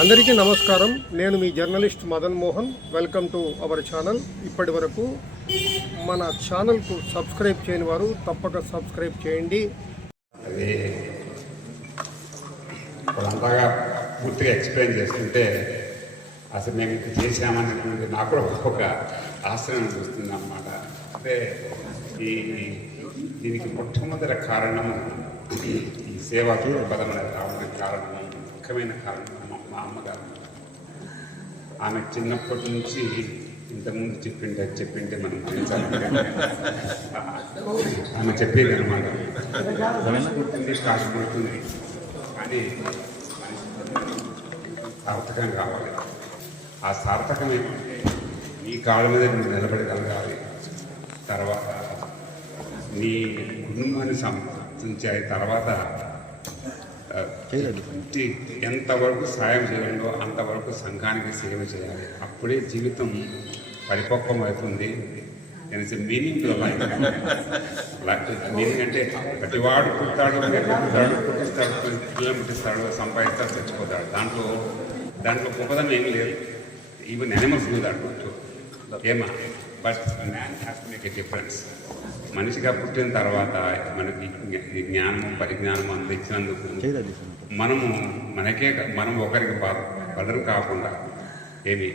అందరికీ నమస్కారం. నేను మీ journalist Madan Mohan. Welcome to our channel. ఇప్పటి వరకు మన ఛానల్కు సబ్స్క్రైబ్ చేయని వారు తప్పక సబ్స్క్రైబ్ చేయండి. అది అంతగా పూర్తిగా ఎక్స్ప్లెయిన్ చేస్తుంటే అసలు మేము ఇది చేసామనేటువంటి నాకు కూడా ఒక ఆశ్రయం చూస్తుంది అన్నమాట అంటే ఈ దీనికి మొట్టమొదటి కారణము ఈ సేవా దృక్పథం అనేది రావడానికి కారణము ముఖ్యమైన కారణం మా- మా అమ్మగారు. ఆమె చిన్నప్పటి నుంచి ఇంతకుముందు చెప్పింటే చెప్పింటే మనం గ్రహించాలంటే. ఆమె చెప్పేది అనమాట. పుడుతుంది స్టార్ట్ పడుతుంది కానీ సార్థకం కావాలి. ఆ సార్థకం ఏమంటే నీ కాళ్ళ మీద నువ్వు నిలబడగలగాలి. తర్వాత నీ కుటుంబాన్ని సంపాదించాయి తర్వాత ఆ, ఎంతవరకు సాయం చేయాలో అంతవరకు సంఘానికి సేవ చేయాలి. అప్పుడే జీవితం పరిపక్వం అవుతుంది అనేసి మీనింగ్ మీనింగ్ అంటే ప్రతివాడు పుట్టాడు పుట్టాడు పుట్టిస్తాడు పిల్లలు పుట్టిస్తాడు సంపాదిస్తాడు చచ్చిపోతాడు. దాంట్లో దాంట్లో గొప్పదనం ఏం లేదు. ఈవెన్ యానిమల్స్ కూడా దాట్ ఏమా? But man has to make a difference మనిషిగా పుట్టిన తర్వాత మనకి జ్ఞానము పరిజ్ఞానం అందించినందుకు మనము మనకే మనం ఒకరికి బదరు కాకుండా ఏమి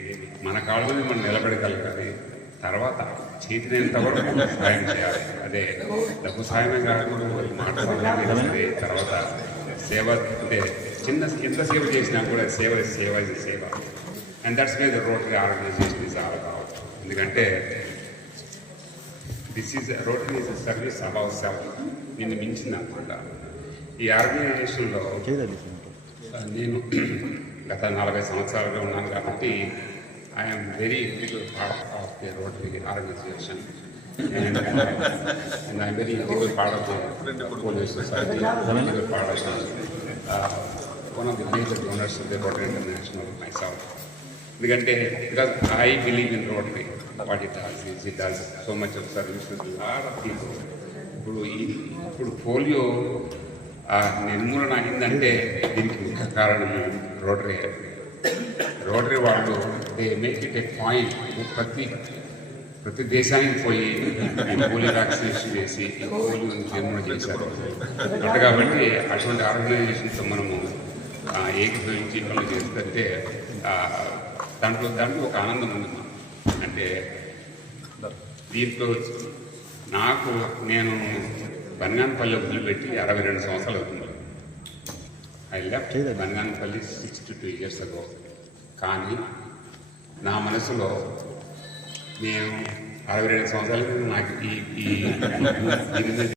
మన కాళ్ళ మీద మనం నిలబడగలగాలి తర్వాత చేతినంత వరకు సాయం చేయాలి? అదే డబ్బు సాయమే కాకుండా మాట తర్వాత సేవ అంటే చిన్న ఎంత సేవ చేసినా కూడా సేవ సేవ ఇది సేవ and that's my the Rotary organisation is all about ఎందుకంటే this is Rotary is service about self నిన్ను మించింది అనమాట. ఈ ఆర్గనైజేషన్లో ఆ, నేను గత నలభై సంవత్సరాలుగా ఉన్నాను కాబట్టి I'm very integral part of the Rotary organisation and and I'm very integral part of the police society integral part of one of the major owners of the Rotary International myself ఎందుకంటే because I believe in Rotary what it has is it has so much of service lot of people. ఇప్పుడు ఇప్పుడు polio నిర్మూలన అయిందంటే దీనికి ముఖ్య కారణం Rotary. Rotary వాళ్ళు they make it a point. ప్రతి ప్రతి దేశానికి పోయి పోలియో వ్యాక్సినేషన్ చేసి పోలియో నిర్మూలన చేశారు. అంటే కాబట్టి అటువంటి ఆర్గనైజేషన్తో మనము ఏకీభవించి పనులు చేస్తుంటే దాంట్లో దాంట్లో ఒక ఆనందం ఉంది మాకు. అంటే దీంట్లో నాకు నేను బనగానపల్లి వదిలిపెట్టి అరవై రెండు సంవత్సరాలు అవుతుంది. I left Banaganapalli sixty two years ago కానీ నా మనసులో నేను అరవై రెండు సంవత్సరాల నాకు ఈ ఈ